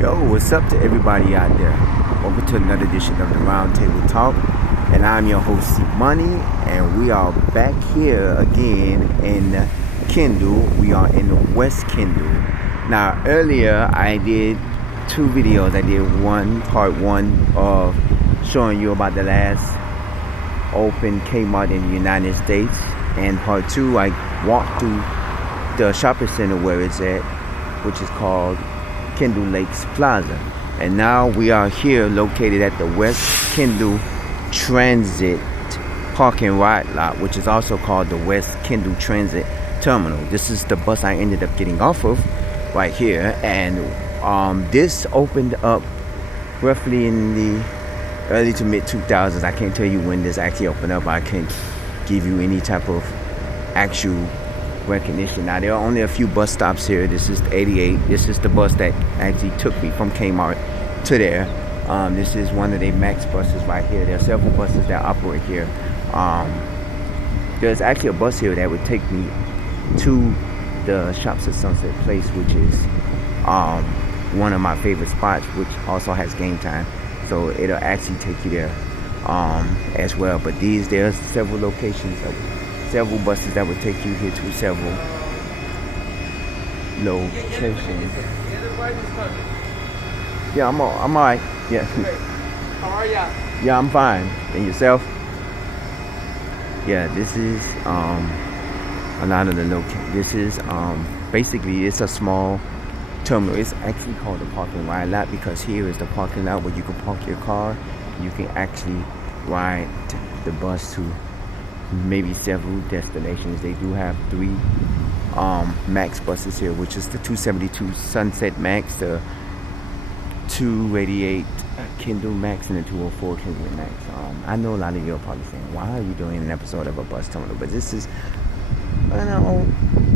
Yo, what's up to everybody out there? Welcome to another edition of the Round Table Talk, and I'm your host, C Money, and we are back here again in Kendall. We are in West Kendall. Now, earlier I did two videos. I did part one of showing you about the last open Kmart in the United States, and part two I walked through the shopping center where it's at, which is called Kendall Lakes Plaza. And now we are here located at the West Kendall Transit parking ride lot, which is also called the West Kendall Transit Terminal. This is the bus I ended up getting off of right here, and this opened up roughly in the early to mid 2000s. I can't tell you when this actually opened up. I can't give you any type of actual recognition. Now, there are only a few bus stops here. This is the 88. This is the bus that actually took me from Kmart to there. This is one of the Max buses right here. There are several buses that operate here. There's actually a bus here that would take me to the Shops at Sunset Place, which is one of my favorite spots, which also has game time. So it'll actually take you there as well. But there's several locations, several buses that would take you here to several locations. Yeah, I'm all right. Yeah. How are ya? Yeah, I'm fine. And yourself? Yeah, this is a lot of the location. This is basically it's a small terminal. It's actually called the parking ride lot because here is the parking lot where you can park your car. You can actually ride the bus to maybe several destinations. They do have three Max buses here, which is the 272 Sunset Max, the 288 Kendall Max, and the 204 Kendall Max. I know a lot of you are probably saying, why are you doing an episode of a bus terminal? But this is,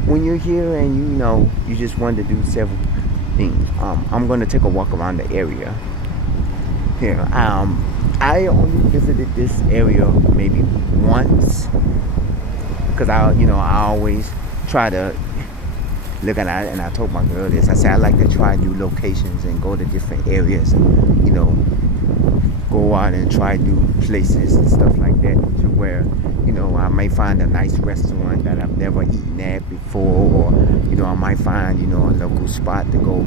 when you're here and you just want to do several things. I'm going to take a walk around the area here. I only visited this area maybe once because I always try to look at it, and I told my girl this. I said I like to try new locations and go to different areas and go out and try new places and stuff like that, to where I may find a nice restaurant that I've never eaten at before, or I might find a local spot to go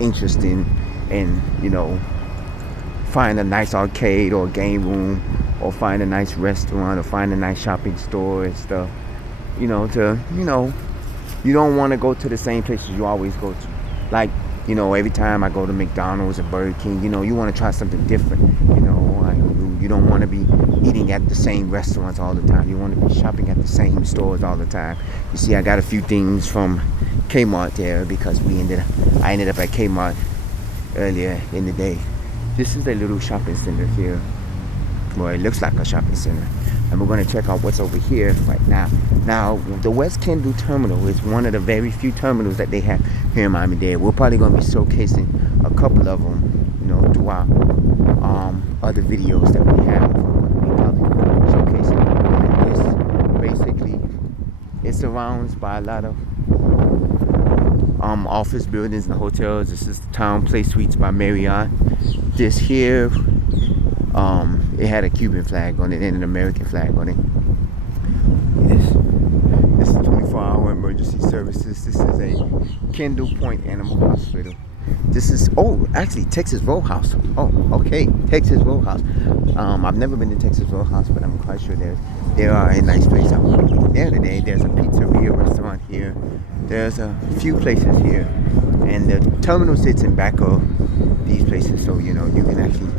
interesting, and find a nice arcade or game room, or find a nice restaurant, or find a nice shopping store and stuff. You don't want to go to the same places you always go to. Like, every time I go to McDonald's or Burger King, you want to try something different. You don't want to be eating at the same restaurants all the time. You want to be shopping at the same stores all the time. You see, I got a few things from Kmart there because I ended up at Kmart earlier in the day. This is a little shopping center here. Well, it looks like a shopping center. And we're going to check out what's over here right now. Now, the West Kendall Terminal is one of the very few terminals that they have here in Miami-Dade. We're probably going to be showcasing a couple of them, throughout other videos that we have. We're going to be showcasing this. Basically, it surrounds by a lot of office buildings and hotels. This is the Town Place Suites by Marriott. This here, it had a Cuban flag on it and an American flag on it. This is 24-hour emergency services. This is a Kendall Point Animal Hospital. This is, actually Texas Roadhouse. Oh, okay, Texas Roadhouse. I've never been to Texas Roadhouse, but I'm quite sure there are a nice place. I want to eat there today. There's a pizzeria restaurant here. There's a few places here, and the terminal sits in back of these places, so you can actually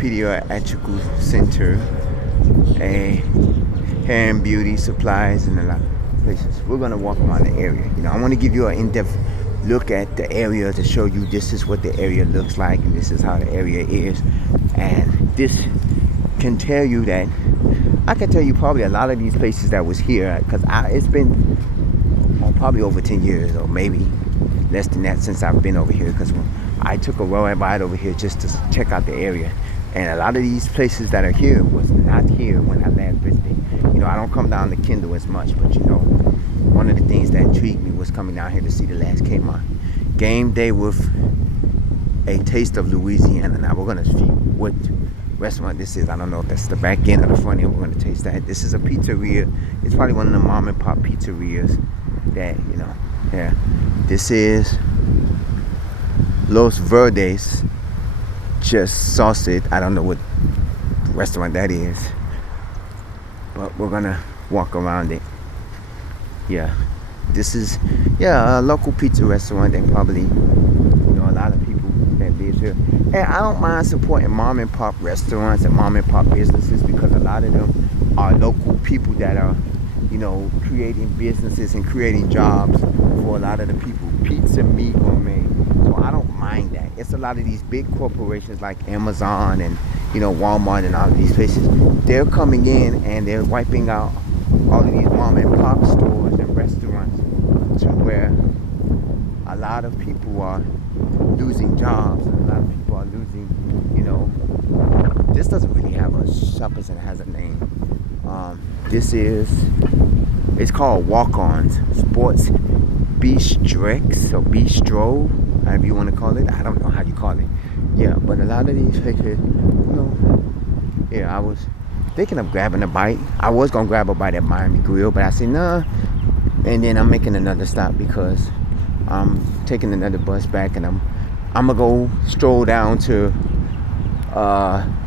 pediatrical center, a hair and beauty supplies, and a lot of places. We're gonna walk around the area. I want to give you an in-depth look at the area to show you this is what the area looks like and this is how the area is. And this can tell you that I can tell you probably a lot of these places that was here, because it's been probably over 10 years or maybe less than that since I've been over here, because I took a ride over here just to check out the area. And a lot of these places that are here was not here when I last visited. I don't come down to Kendall as much, but one of the things that intrigued me was coming down here to see the last Kmart game day with a taste of Louisiana. Now we're gonna see what restaurant this is. I don't know if that's the back end or the front end. We're gonna taste that. This is a pizzeria. It's probably one of the mom and pop pizzerias that, you know, yeah. This is Los Verdes Just Sausage. I don't know what restaurant that is, but we're gonna walk around it. Yeah, this is a local pizza restaurant. They probably, you know, a lot of people that live here. And I don't mind supporting mom and pop restaurants and mom and pop businesses because a lot of them are local people that are, you know, creating businesses and creating jobs for a lot of the people. Pizza Me Gourmet. So I don't mind that. It's a lot of these big corporations like Amazon and, you know, Walmart and all of these places. They're coming in and they're wiping out all of these mom and pop stores and restaurants to where a lot of people are losing jobs and a lot of people are losing, you know. This doesn't really have a shopping center, has a name. It's called Walk-Ons Sports Bistrex or Bistro, however you want to call it. I don't know how you call it. Yeah, but a lot of these places, you know, yeah, I was thinking of grabbing a bite. I was going to grab a bite at Miami Grill, but I said, nah. And then I'm making another stop because I'm taking another bus back and I'm going to go stroll down to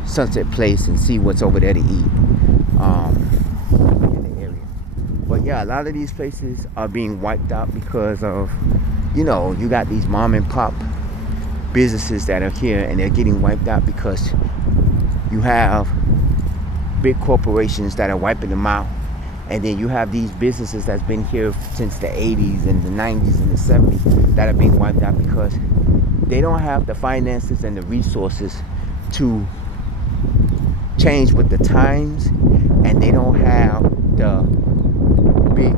Sunset Place and see what's over there to eat in the area. But yeah, a lot of these places are being wiped out because of, you know, you got these mom and pop businesses that are here and they're getting wiped out because you have big corporations that are wiping them out. And then you have these businesses that's been here since the 80s and the 90s and the 70s that are being wiped out because they don't have the finances and the resources to change with the times, and they don't have the big,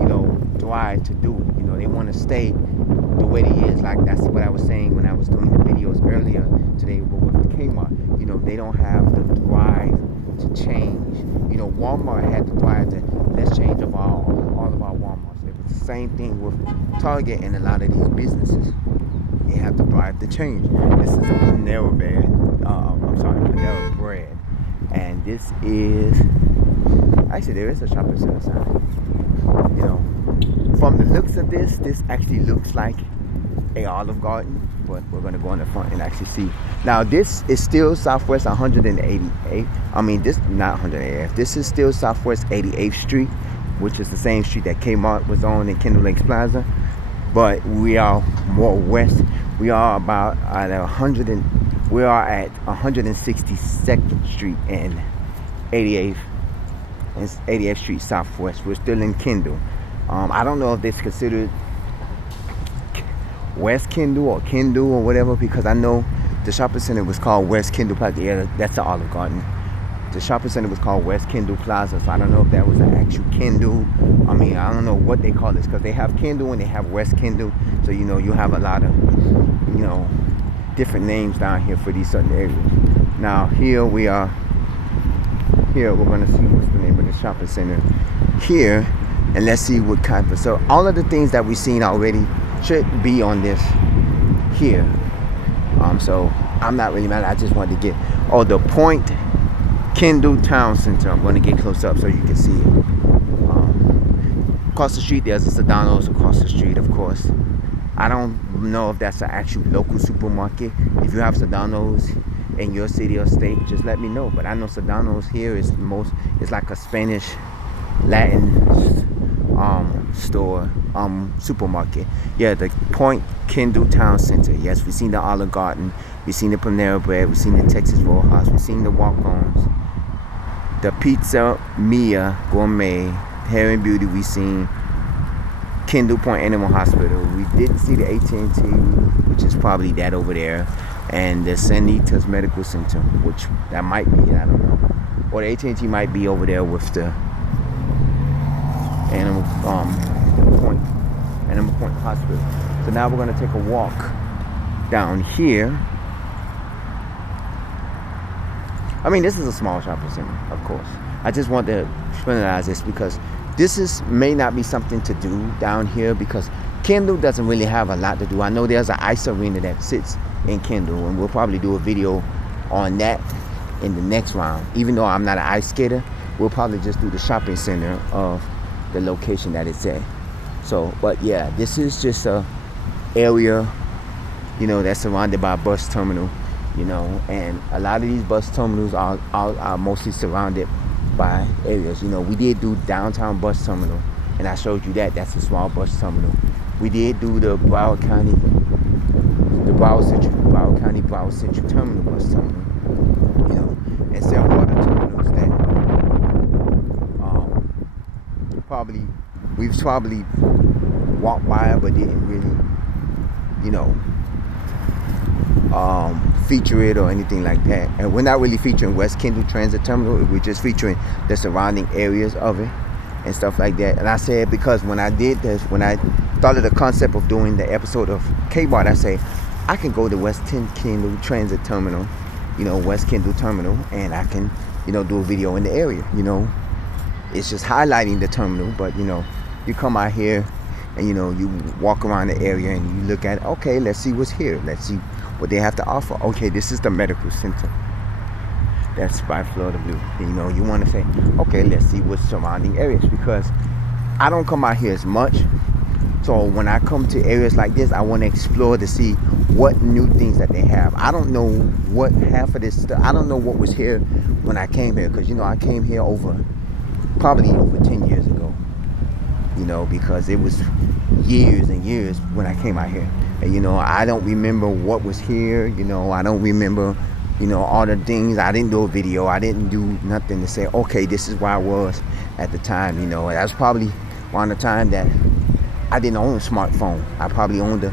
you know, drive to do it. You know, they want to stay the way it is. Like that's what I was saying when I was doing the videos earlier today with the Kmart. You know, they don't have the drive to change. You know, Walmart had the drive to let's change of all of our Walmarts. It was the same thing with Target and a lot of these businesses. They have to drive to change. This is a Panera Bread. And this is, actually there is a shopping center sign. You know, from the looks of this actually looks like a Olive Garden, but we're gonna go in the front and actually see. Now this is still Southwest 188. I mean, this not 188th. This is still Southwest 88th Street, which is the same street that Kmart was on in Kendall Lakes Plaza. But we are more west. We are about at 162nd Street and 88th Street Southwest. We're still in Kendall. I don't know if it's considered West Kendall or whatever, because I know the shopping center was called West Kendall Plaza. Yeah, that's the Olive Garden. The shopping center was called West Kendall Plaza, so I don't know if that was an actual Kendall. I mean, I don't know what they call this, because they have Kendall and they have West Kendall. So, you know, you have a lot of, you know, different names down here for these certain areas. Now, here we are. Here, we're going to see what's the name of the shopping center here. And let's see what kind of, so all of the things that we've seen already should be on this here. So I'm not really mad. I just wanted to get, the Point Kendall Town Center. I'm going to get close up so you can see it. Across the street, there's a Sedano's across the street, of course. I don't know if that's an actual local supermarket. If you have Sedano's in your city or state, just let me know. But I know Sedano's here is it's like a Spanish Latin store, supermarket. Yeah, the Point Kendall Town Center. Yes, we've seen the Olive Garden, we've seen the Panera Bread, we've seen the Texas Roadhouse, we've seen the Walk-Ons, the Pizza Mia Gourmet, Hair and Beauty. We've seen Kendall Point Animal Hospital. We didn't see the AT&T, which is probably that over there, and the Sanitas Medical Center, which that might be, I don't know, or the AT&T might be over there with the Animal Point Hospital. So now we're going to take a walk down here. I mean, this is a small shopping center, of course. I just want to finalize this because may not be something to do down here, because Kendall doesn't really have a lot to do. I know there's an ice arena that sits in Kendall, and we'll probably do a video on that in the next round. Even though I'm not an ice skater, we'll probably just do the shopping center of the location that it's at. So, but yeah, this is just a area, that's surrounded by a bus terminal, and a lot of these bus terminals are mostly surrounded by areas. We did do downtown bus terminal, and I showed you that. That's a small bus terminal. We did do the Broward County Terminal bus terminal, and several other terminals that we've probably walked by but didn't really, feature it or anything like that. And we're not really featuring West Kendall Transit Terminal. We're just featuring the surrounding areas of it and stuff like that. And I said, because when I did this, when I thought of the concept of doing the episode of K-Bar, I say I can go to West Kendall Transit Terminal, West Kendall Terminal, and I can, do a video in the area. It's just highlighting the terminal, but you come out here and you walk around the area and you look at, okay, let's see what's here. Let's see what they have to offer. Okay, this is the medical center. That's by Florida Blue. You want to say, okay, let's see what's surrounding areas, because I don't come out here as much. So when I come to areas like this, I want to explore to see what new things that they have. I don't know what half of this stuff, I don't know what was here when I came here, because I came here probably over 10 years ago, because it was years and years when I came out here. And I don't remember what was here. I don't remember all the things. I didn't do a video. I didn't do nothing to say, okay, this is where I was at the time. That was probably around the time that I didn't own a smartphone. I probably owned a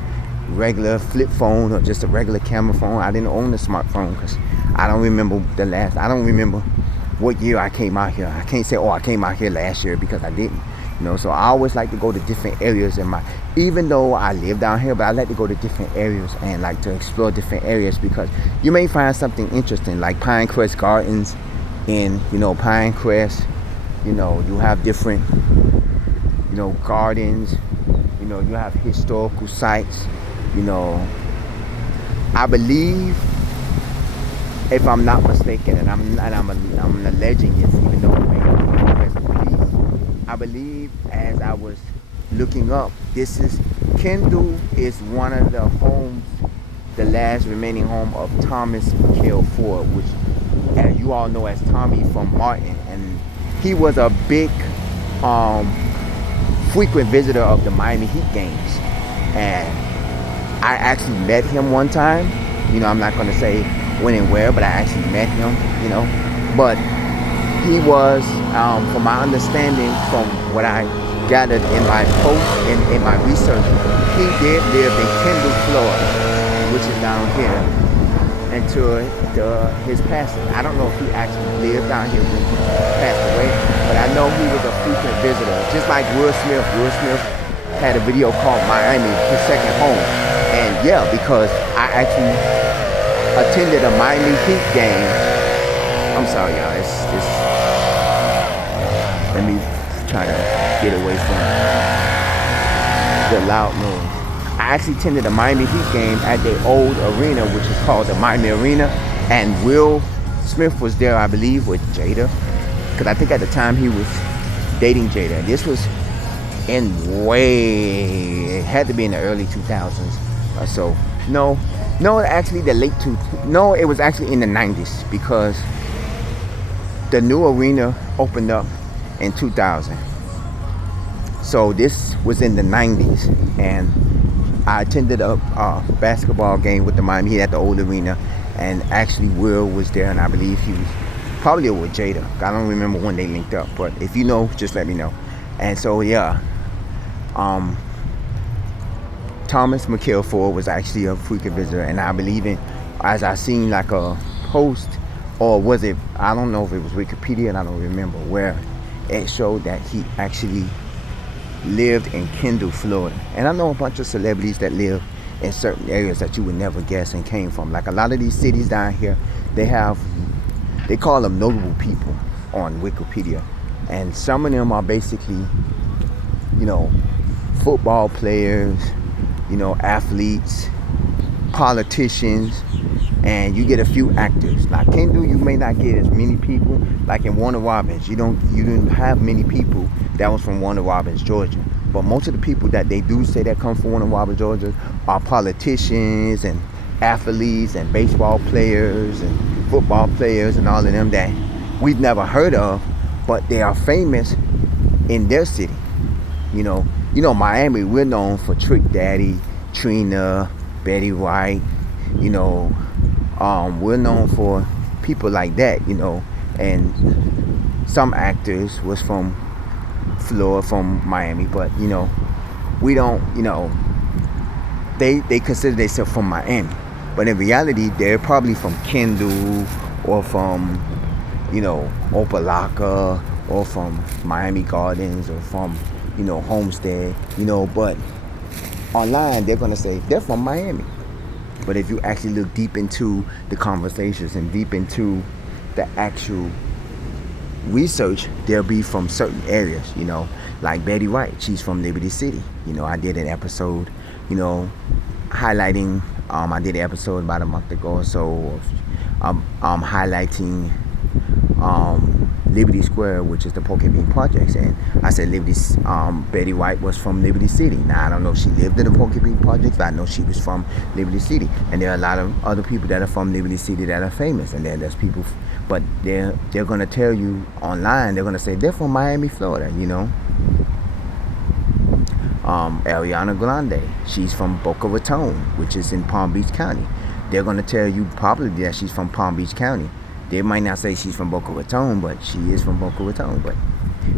regular flip phone or just a regular camera phone. I didn't own a smartphone because I don't remember what year I came out here. I can't say, I came out here last year, because I didn't. So I always like to go to different areas even though I live down here, but I like to go to different areas and like to explore different areas, because you may find something interesting, like Pinecrest Gardens in, Pinecrest, you have different, gardens, you have historical sites, I believe, if I'm not mistaken, and I'm alleging this, even though it may not be police, I believe, as I was looking up, Kendall is one of the homes, the last remaining home of Thomas McKell Ford, which, as you all know, as Tommy from Martin, and he was a big, frequent visitor of the Miami Heat games, and I actually met him one time. I'm not going to say when and where, but I actually met him, but he was, from my understanding, from what I gathered in my post, in my research, he did live in Kendall, Florida, which is down here, until his passing. I don't know if he actually lived down here when he passed away, but I know he was a frequent visitor, just like Will Smith. Will Smith had a video called Miami, his second home. And yeah, because I actually attended a Miami Heat game. I'm sorry, y'all. Let me try to get away from the loud noise. I actually attended a Miami Heat game at the old arena, which is called the Miami Arena, and Will Smith was there, I believe, with Jada, because I think at the time he was dating Jada. This was it had to be in the early 2000s or so. No, actually it was actually in the 90s, because the new arena opened up in 2000. So this was in the 90s, and I attended a basketball game with the Miami Heat at the old arena, and actually Will was there, and I believe he was probably with Jada. I don't remember when they linked up, but if you know, just let me know. And so yeah, Thomas McKell Ford was actually a frequent visitor, and I believe as I seen like a post, or was it, I don't know if it was Wikipedia, and I don't remember, where it showed that he actually lived in Kendall, Florida. And I know a bunch of celebrities that live in certain areas that you would never guess and came from. Like a lot of these cities down here, they call them notable people on Wikipedia. And some of them are basically, football players, athletes, politicians, and you get a few actors. Like Kendall, you may not get as many people. Like in Warner Robins, you didn't have many people that was from Warner Robins, Georgia. But most of the people that they do say that come from Warner Robins, Georgia, are politicians and athletes and baseball players and football players and all of them that we've never heard of, but they are famous in their city. Miami, we're known for Trick Daddy, Trina, Betty White. We're known for people like that. And some actors was from Florida, from Miami, but we don't. They consider themselves from Miami, but in reality, they're probably from Kendall or from Opelika or from Miami Gardens or from Homestead, but online they're gonna say they're from Miami. But if you actually look deep into the conversations and deep into the actual research, they'll be from certain areas, like Betty White, she's from Liberty City. I did an episode, highlighting, I did an episode about a month ago or so of highlighting Liberty Square, which is the Poke Bean Projects, and I said Betty White was from Liberty City. Now I don't know if she lived in the Poke Bean Projects, but I know she was from Liberty City. And there are a lot of other people that are from Liberty City that are famous, and there's people, but they're gonna tell you online, they're gonna say they're from Miami, Florida. Ariana Grande, she's from Boca Raton, which is in Palm Beach County. They're gonna tell you probably that she's from Palm Beach County. They might not say she's from Boca Raton, but she is from Boca Raton. But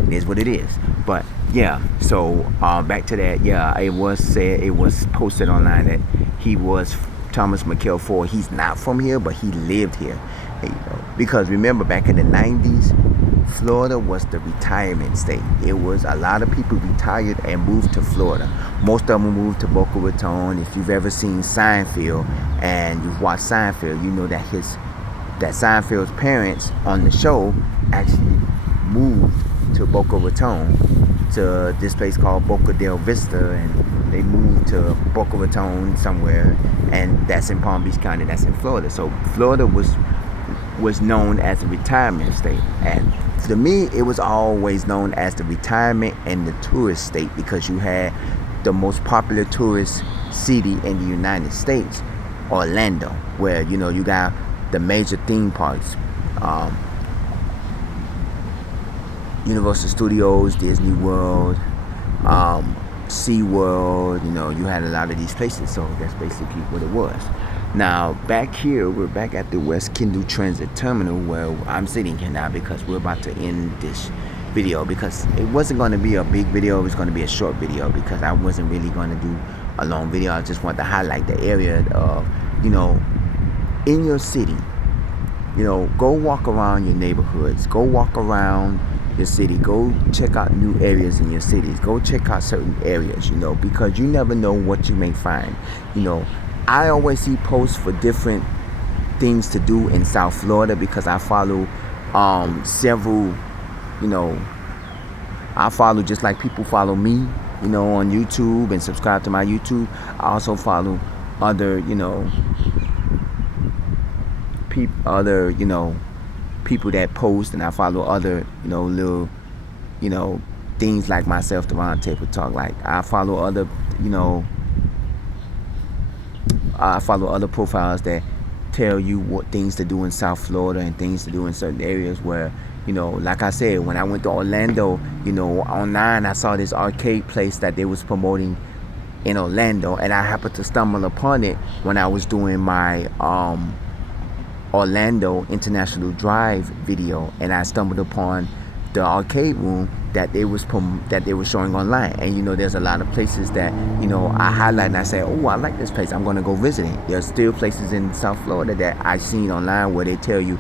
it is what it is. But yeah, so back to that. Yeah, it was posted online that he was Thomas McKell Ford. He's not from here, but he lived here. Because remember, back in the 90s, Florida was the retirement state. It was a lot of people retired and moved to Florida. Most of them moved to Boca Raton. If you've ever seen Seinfeld and you've watched Seinfeld, you know that Seinfeld's parents on the show actually moved to Boca Raton, to this place called Boca del Vista, and they moved to Boca Raton somewhere, and that's in Palm Beach County, that's in Florida. So Florida was known as a retirement state, and to me it was always known as the retirement and the tourist state, because you had the most popular tourist city in the United States, Orlando, where you got the major theme parks, Universal Studios, Disney World, SeaWorld. You had a lot of these places, so that's basically what it was. Now back here, we're back at the West Kendall Transit Terminal, where I'm sitting here now, because we're about to end this video, because it wasn't going to be a big video, it was going to be a short video, because I wasn't really going to do a long video. I just want to highlight the area of in your city. Go walk around your neighborhoods, go walk around your city, go check out new areas in your cities, go check out certain areas, because you never know what you may find. I always see posts for different things to do in South Florida, because I follow several, I follow just like people follow me, on YouTube and subscribe to my YouTube. I also follow other, people that post, and I follow other, little, things like myself, the Round Table Talk. Like I follow other, profiles that tell you what things to do in South Florida and things to do in certain areas where, like I said, when I went to Orlando, online I saw this arcade place that they was promoting in Orlando, and I happened to stumble upon it when I was doing my Orlando International Drive video, and I stumbled upon the arcade room that they were showing online. And there's a lot of places that I highlight and I say, oh, I like this place, I'm gonna go visit it. There's still places in South Florida that I've seen online where they tell you,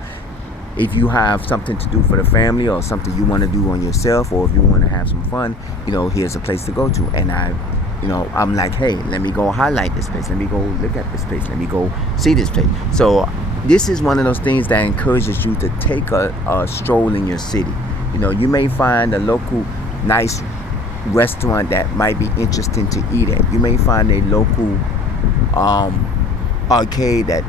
if you have something to do for the family or something you want to do on yourself, or if you want to have some fun, here's a place to go to. And I'm like, hey, let me go highlight this place, let me go look at this place, let me go see this place. So this is one of those things that encourages you to take a stroll in your city. You may find a local nice restaurant that might be interesting to eat at. You may find a local arcade that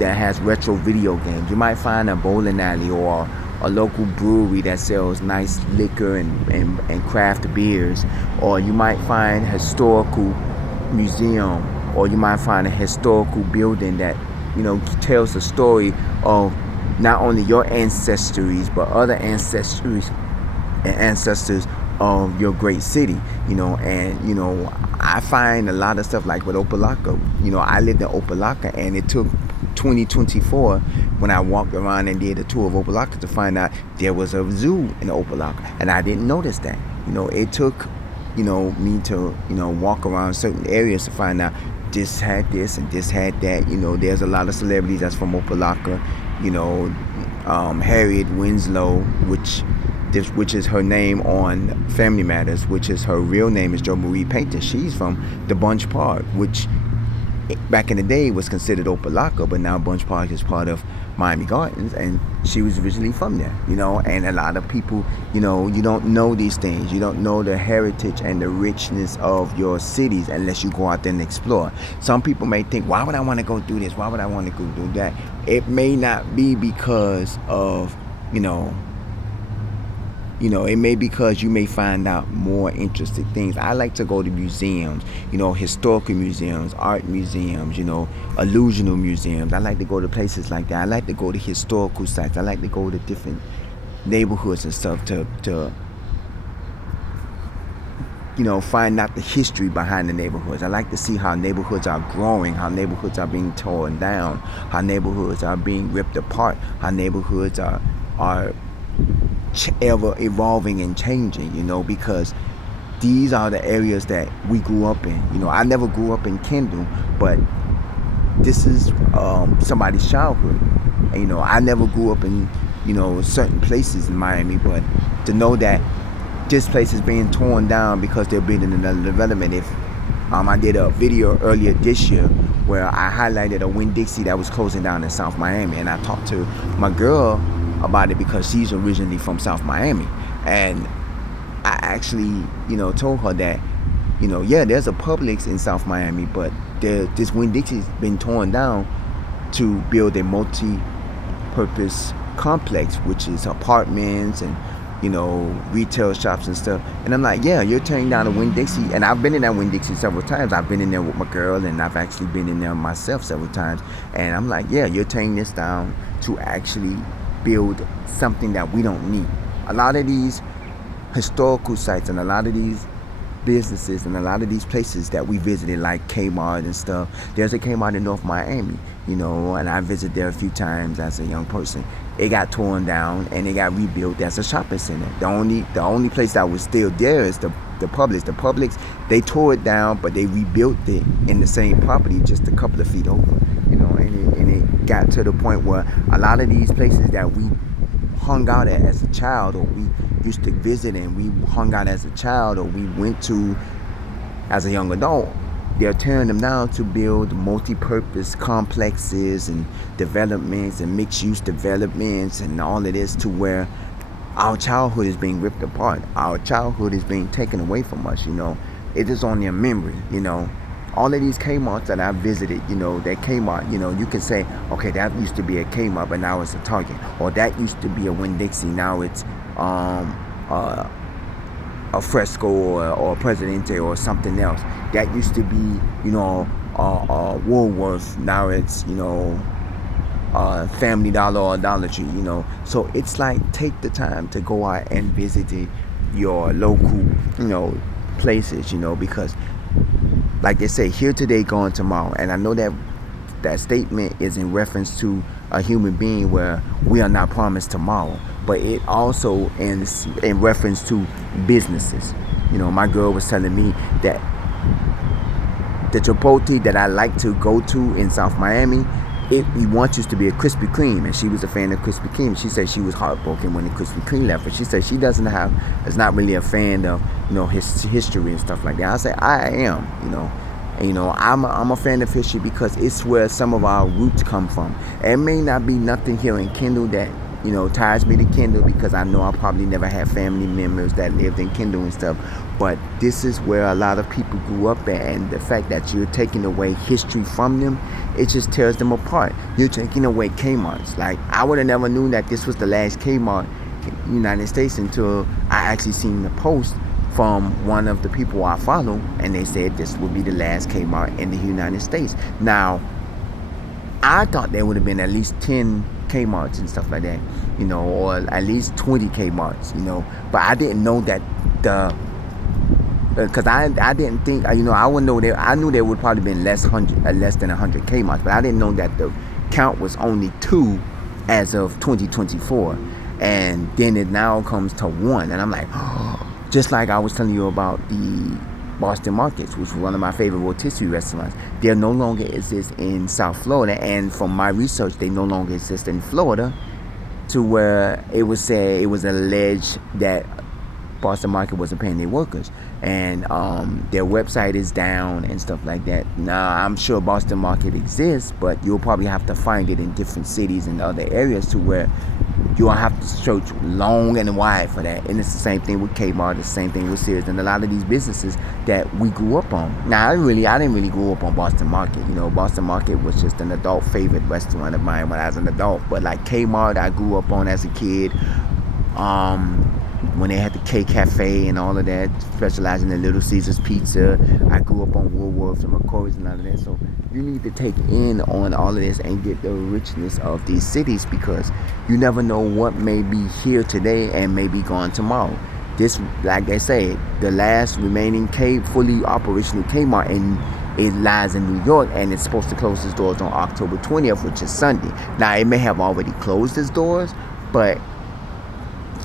has retro video games. You might find a bowling alley or a local brewery that sells nice liquor and craft beers, or you might find historical museum, or you might find a historical building that tells the story of not only your ancestries but other ancestries and ancestors of your great city. And I find a lot of stuff like with Opelika. I lived in Opelika, and it took 2024 when I walked around and did a tour of Opelika to find out there was a zoo in Opelika, and I didn't notice that. It took me to walk around certain areas to find out this had this and this had that. There's a lot of celebrities that's from Opelika. Harriet Winslow, which is her name on Family Matters, which is her real name is Jo Marie Painter. She's from the Bunch Park, which back in the day was considered Opelika, but now Bunch Park is part of Miami Gardens, and she was originally from there. And a lot of people, you don't know these things. You don't know the heritage and the richness of your cities unless you go out there and explore. Some people may think, why would I want to go do this? Why would I want to go do that? It may not be because of, it may be because you may find out more interesting things. I like to go to museums, historical museums, art museums, illusional museums. I like to go to places like that. I like to go to historical sites. I like to go to different neighborhoods and stuff to find out the history behind the neighborhoods. I like to see how neighborhoods are growing, how neighborhoods are being torn down, how neighborhoods are being ripped apart, how neighborhoods are ever evolving and changing, because these are the areas that we grew up in. I never grew up in Kendall, but this is somebody's childhood. And, I never grew up in certain places in Miami, but to know that this place is being torn down because they're building another development. If I did a video earlier this year where I highlighted a Winn-Dixie that was closing down in South Miami, and I talked to my girl about it because she's originally from South Miami, and I actually told her that there's a Publix in South Miami, but this Winn-Dixie's been torn down to build a multi-purpose complex, which is apartments and retail shops and stuff. And I'm like, yeah, you're tearing down a Winn-Dixie. And I've been in that Winn-Dixie several times. I've been in there with my girl, and I've actually been in there myself several times. And I'm like, yeah, you're tearing this down to actually build something that we don't need. A lot of these historical sites and a lot of these businesses and a lot of these places that we visited, like Kmart and stuff. There's a Kmart in North Miami, and I visited there a few times as a young person. It got torn down and it got rebuilt as a shopping center. The only place that was still there is the Publix. The Publix, they tore it down, but they rebuilt it in the same property just a couple of feet over. And it got to the point where a lot of these places that we hung out at as a child, or we used to visit and we hung out as a child, or we went to as a young adult, they're tearing them down to build multi-purpose complexes and developments and mixed-use developments and all of this, to where our childhood is being ripped apart. Our childhood is being taken away from us. It is only a memory. All of these Kmarts that I visited, that Kmart, you can say, okay, that used to be a Kmart, but now it's a Target. Or that used to be a Winn-Dixie, now it's a Fresco or a Presidente or something else. That used to be, Woolworth, now it's, Family Dollar or Dollar Tree, So it's like, take the time to go out and visit your local, places, because like they say, here today, gone tomorrow. And I know that statement is in reference to a human being, where we are not promised tomorrow, but it also is in reference to businesses. My girl was telling me that the Chipotle that I like to go to in South Miami, we once used to be a Krispy Kreme, and she was a fan of Krispy Kreme. She said she was heartbroken when the Krispy Kreme left, but she said she is not really a fan of his history and stuff like that. I said I am, and, I'm a fan of history because it's where some of our roots come from. It may not be nothing here in Kendall that ties me to Kendall because I know I probably never had family members that lived in Kendall and stuff. But this is where a lot of people grew up at, and the fact that you're taking away history from them, it just tears them apart. You're taking away Kmart's. Like, I would have never known that this was the last Kmart in the United States until I actually seen the post from one of the people I follow, and they said this would be the last Kmart in the United States. Now, I thought there would have been at least 10 Kmart's and stuff like that, or at least 20 Kmart's, but I didn't know that because I didn't think, I wouldn't know there. I knew there would probably been less than 100 Kmart's, but I didn't know that the count was only 2 as of 2024, and then it now comes to 1, and I'm like, just like I was telling you about the Boston Markets, which was one of my favorite rotisserie restaurants. They no longer exist in South Florida, and from my research, they no longer exist in Florida, to where it was said, it was alleged that Boston Market wasn't paying their workers, and their website is down and stuff like that. Now, I'm sure Boston Market exists, but you'll probably have to find it in different cities and other areas to where you'll have to search long and wide for that. And it's the same thing with Kmart, the same thing with Sears, and a lot of these businesses that we grew up on. Now, I didn't really grow up on Boston Market. Boston Market was just an adult favorite restaurant of mine when I was an adult. But like Kmart, I grew up on as a kid. When they had the K Cafe and all of that, specializing in Little Caesars Pizza. I grew up on Woolworths and McCoy's and all of that. So you need to take in on all of this and get the richness of these cities, because you never know what may be here today and may be gone tomorrow. This, like I said, the last remaining fully operational Kmart, and it lies in New York, and it's supposed to close its doors on October 20th, which is Sunday. Now, it may have already closed its doors, but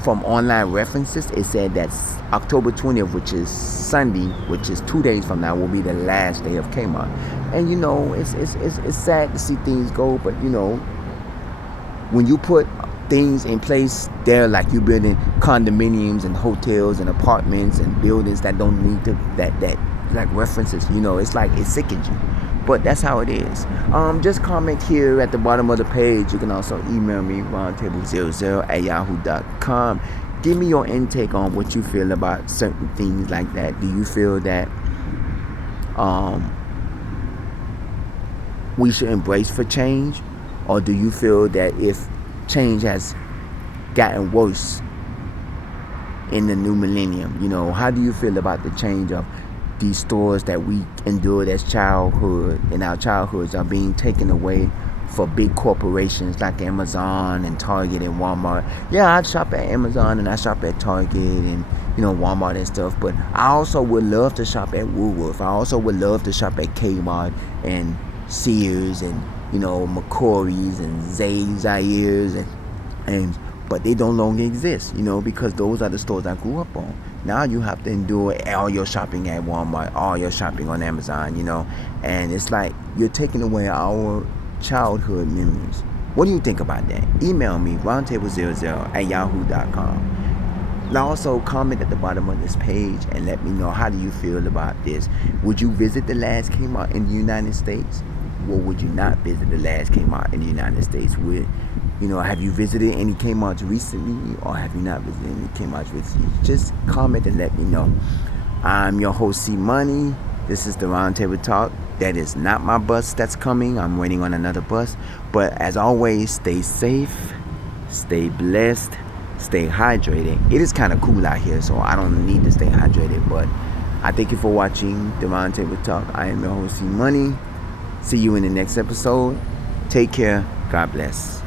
from online references, it said that October 20th, which is Sunday, which is 2 days from now, will be the last day of Kmart. And it's sad to see things go, but when you put things in place there, like you building condominiums and hotels and apartments and buildings that don't need to that like references, it's like it sickens you. But that's how it is. Just comment here at the bottom of the page. You can also email me, roundtable00@yahoo.com. Give me your intake on what you feel about certain things like that. Do you feel that we should embrace for change? Or do you feel that if change has gotten worse in the new millennium, how do you feel about the change of these stores that we endured as childhood, in our childhoods, are being taken away for big corporations like Amazon and Target and Walmart? Yeah, I shop at Amazon and I shop at Target and Walmart and stuff, but I also would love to shop at Woolworth. I also would love to shop at Kmart and Sears and McCory's and Zaires and but they don't longer exist, because those are the stores I grew up on. Now you have to endure all your shopping at Walmart, all your shopping on Amazon, and it's like you're taking away our childhood memories. What do you think about that? Email me, roundtable00@yahoo.com. And also comment at the bottom of this page and let me know, how do you feel about this? Would you visit the last Kmart in the United States? Or would you not visit the last Kmart in the United States? Have you visited any Kmart's recently, or have you not visited any Kmart's recently? Just comment and let me know. I'm your host, C Money. This is the Roundtable Talk. That is not my bus that's coming. I'm waiting on another bus. But as always, stay safe, stay blessed, stay hydrated. It is kind of cool out here, so I don't need to stay hydrated. But I thank you for watching the Roundtable Talk. I am your host, C Money. See you in the next episode. Take care. God bless.